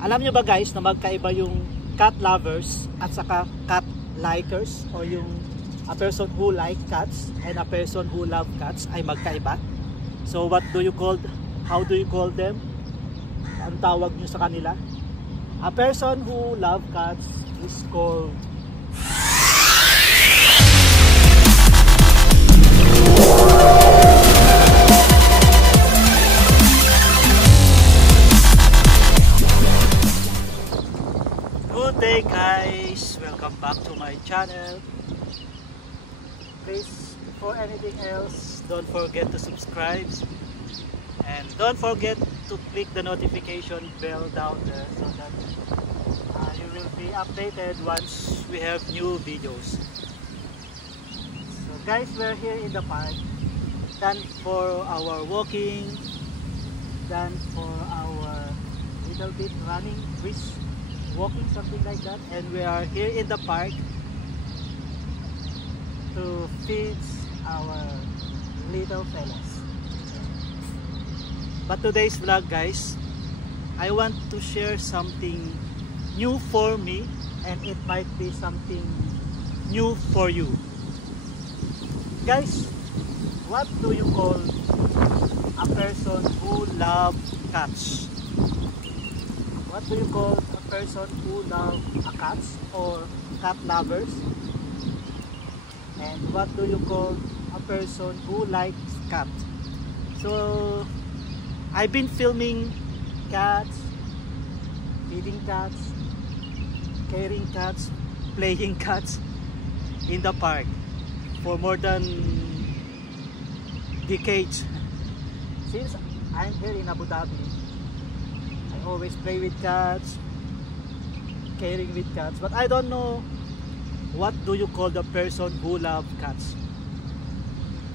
Alam nyo ba guys na magkaiba yung cat lovers at saka cat likers o yung a person who like cats and a person who love cats ay magkaiba? So how do you call them? Ang tawag nyo sa kanila? A person who love cats is called Good day guys! Welcome back to my channel. Please, before anything else, don't forget to subscribe and don't forget to click the notification bell down there so that you will be updated once we have new videos. So guys, we're here in the park, done for our walking, done for our little bit running, brisk walking, something like that, and we are here in the park to feed our little fellas. But today's vlog guys, I want to share something new for me and it might be something new for you guys. What do you call a person who loves cats? What do you call a person who loves cats or cat lovers? And what do you call a person who likes cats? So I've been filming cats, feeding cats, caring cats, playing cats in the park for more than decades. Since I'm here in Abu Dhabi, I always play with cats, caring with cats, but I don't know what do you call the person who loves cats.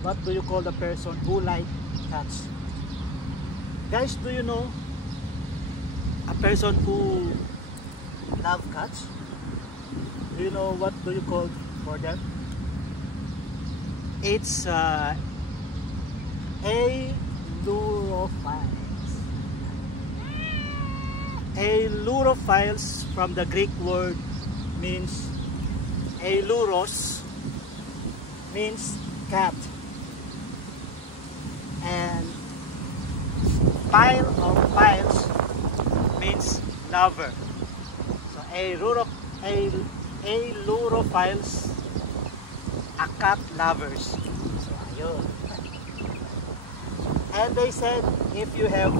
What do you call the person who likes cats? Guys, do you know a person who loves cats? Do you know what do you call for them? It's ailurophiles. Ailurophiles from the Greek word means ailuros means cat, and philes means lover. So ailurophiles, a cat lovers. So ayun. And they said if you have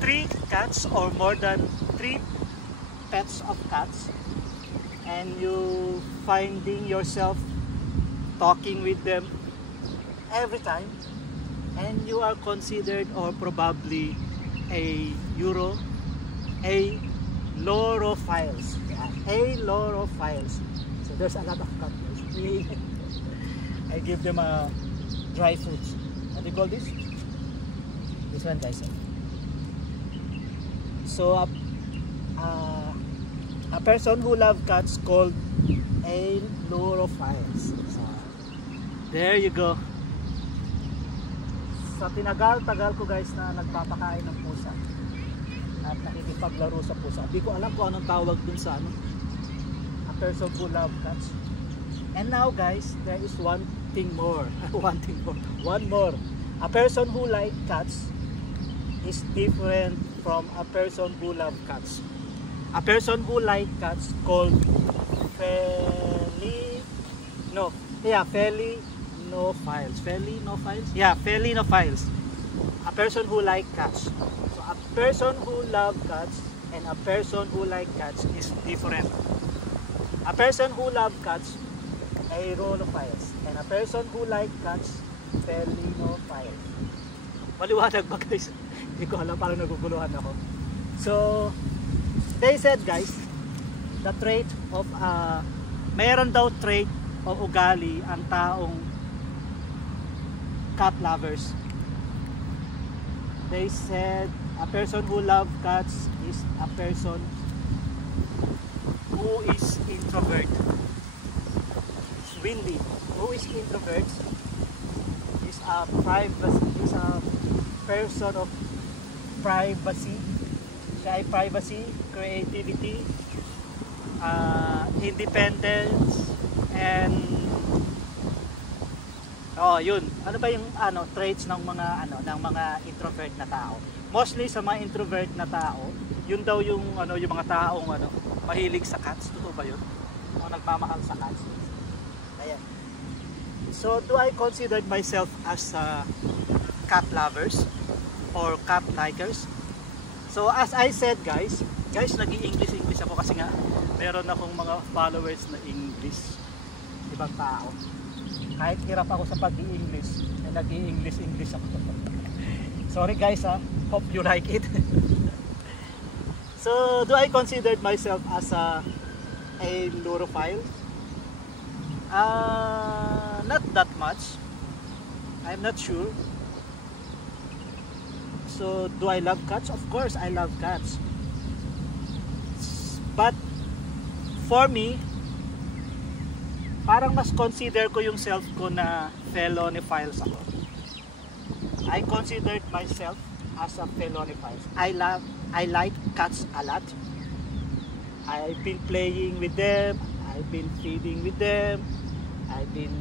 3 cats or more than 3 pets of cats and you finding yourself talking with them every time, and you are considered or probably ailurophiles. Ailurophiles. So there's a lot of cats. I give them a dry food. What do you call this? This one guys. So a person who loves cats called ailurophiles. So, there you go. Sa tinagal-tagal ko guys na nagpapakain ng pusa at nakikipaglaro sa pusa, di ko alam kung anong tawag dun sa ano, a person who loves cats. And now guys, there is one thing more. One more. A person who likes cats is different from a person who loves cats. A person who likes cats called Felinophiles. A person who likes cats. So a person who loves cats and a person who likes cats is different. A person who loves cats, ailurophiles, and a person who likes cats, Felinophiles. Maliwanag ba guys? Hindi ko alam, parang naguguluhan ako. So they said guys, the trait of mayroon daw trait o ugali ang taong cat lovers. They said a person who loves cats is a person who is introvert. Windy. Who is introvert is a person of privacy. Siya ay privacy, creativity, independence, and yun. Ano ba yung traits ng mga introvert na tao? Mostly sa mga introvert na tao, yun daw yung yung mga taong mahilig sa cats. Totoo ba yun? O nagmamahal sa cats. Ayan. So, do I consider myself as cat lovers or cat likers? So as I said guys, nag-i-English ako kasi nga meron akong mga followers na English, ibang tao. Kahit hirap ako sa pag-i-English, nag-i-English ako. Sorry guys hope you like it. So do I consider myself as a lurophile? Not that much. I'm not sure. So, do I love cats? Of course, I love cats. But, for me, parang mas consider ko yung self ko na felonophiles ako. I considered myself as a felonophiles. I like cats a lot. I've been playing with them. I've been feeding with them. I've been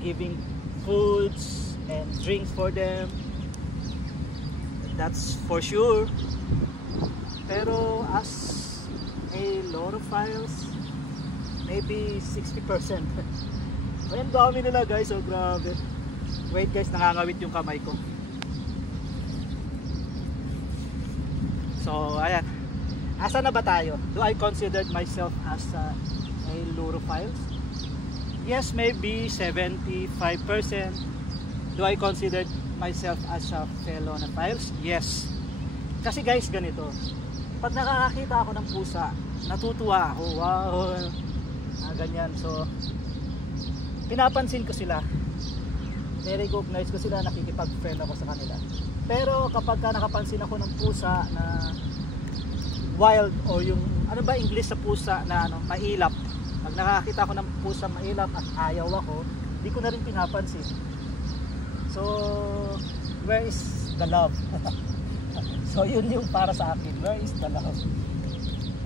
giving foods and drinks for them. That's for sure. Pero as a lurophiles, maybe 60%. Ayan, dami nila guys. Oh, grabe. Wait guys, nangangawit yung kamay ko. So, ayan. Asa na ba tayo? Do I consider myself as a lurophiles? Yes, maybe 75%. Do I consider myself as a felonophiles? Yes. Kasi guys, ganito. Pag nakakakita ako ng pusa, natutuwa ako. Wow. Ganyan. So, pinapansin ko sila. I-recognize ko sila, nakikipag-friend ako sa kanila. Pero kapag nakapansin ako ng pusa na wild o yung, ano ba English sa pusa na mailap. Pag nakakita ako ng pusa mailap at ayaw ako, di ko na rin pinapansin. So, where is the love? So, yun yung para sa akin. Where is the love?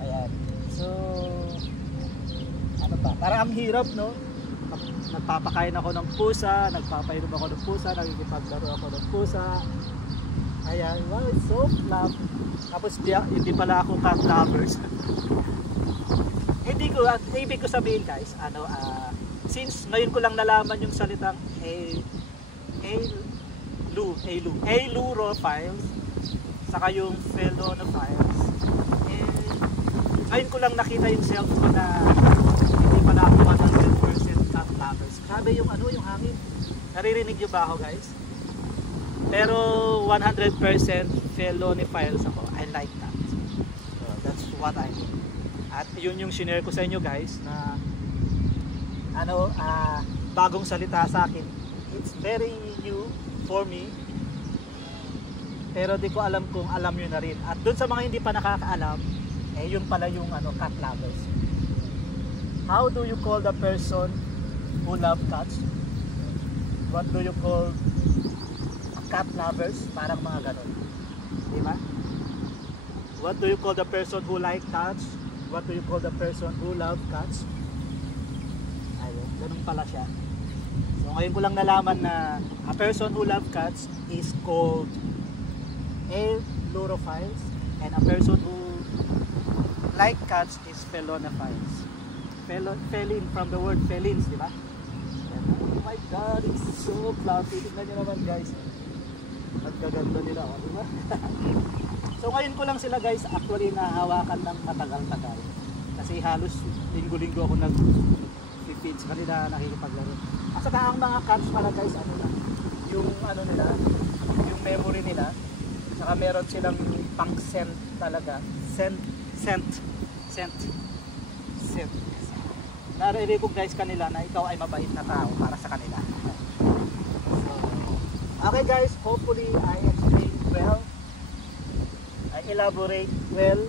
Ayan. So, ano ba? Parang ang hirap, no? Nagpapakain ako ng pusa, nagpapainom ako ng pusa, nagigipaglaro ako ng pusa. Ayan. Wow, it's so love. Tapos, hindi pala ako cat lovers. Ibig ko sabihin, guys, since ngayon ko lang nalaman yung salitang lurophiles saka yung felonophiles, ngayon ko lang nakita yung self ko na hindi pala ako 100% cat lovers. Grabe yung yung hangin. Naririnig nyo ba ako guys? Pero 100% felonophiles ako. I like that. So that's what I mean. At yun yung shinare ko sa inyo guys na bagong salita sa akin. It's very new for me, pero di ko alam kung alam nyo na rin. At dun sa mga hindi pa nakakaalam, yun pala yung cat lovers. How do you call the person who love cats? What do you call cat lovers? Parang mga ganon, di ba? What do you call the person who like cats? What do you call the person who love cats? Ayun, ganun pala siya. So ngayon ko lang nalaman na a person who love cats is called a lurophiles, and a person who like cats is felonophiles. Felin from the word felins, di ba? Oh my God, it's so fluffy. Tignan nyo naman guys. Ang gaganda nila, di ba? So ngayon ko lang sila guys actually nahawakan ng matagal-tagal. Kasi halos linggo-linggo ako nag-feed sa kanila, nakikipaglaro. At saka ang mga cats pala guys, yung nila, yung memory nila. Saka meron silang pang-scent talaga. Scent. Nare-recognize kanila na ikaw ay mabait na tao para sa kanila. So, okay guys, hopefully I explained well. I elaborate well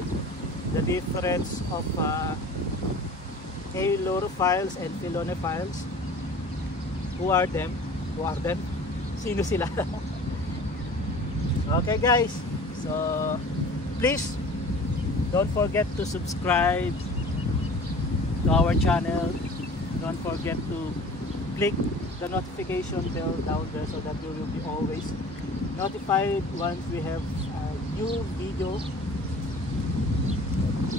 the difference of lurophiles and felonophiles. Who are them? Sino sila? Okay guys, so please Don't forget to subscribe to our channel. Don't forget to click the notification bell down there so that you will be always notified once we have a new video.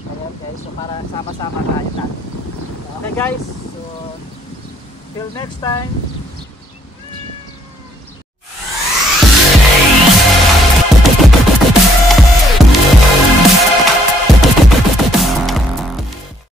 Ayan guys, so para sama-sama tayo natin. Okay guys, so till next time.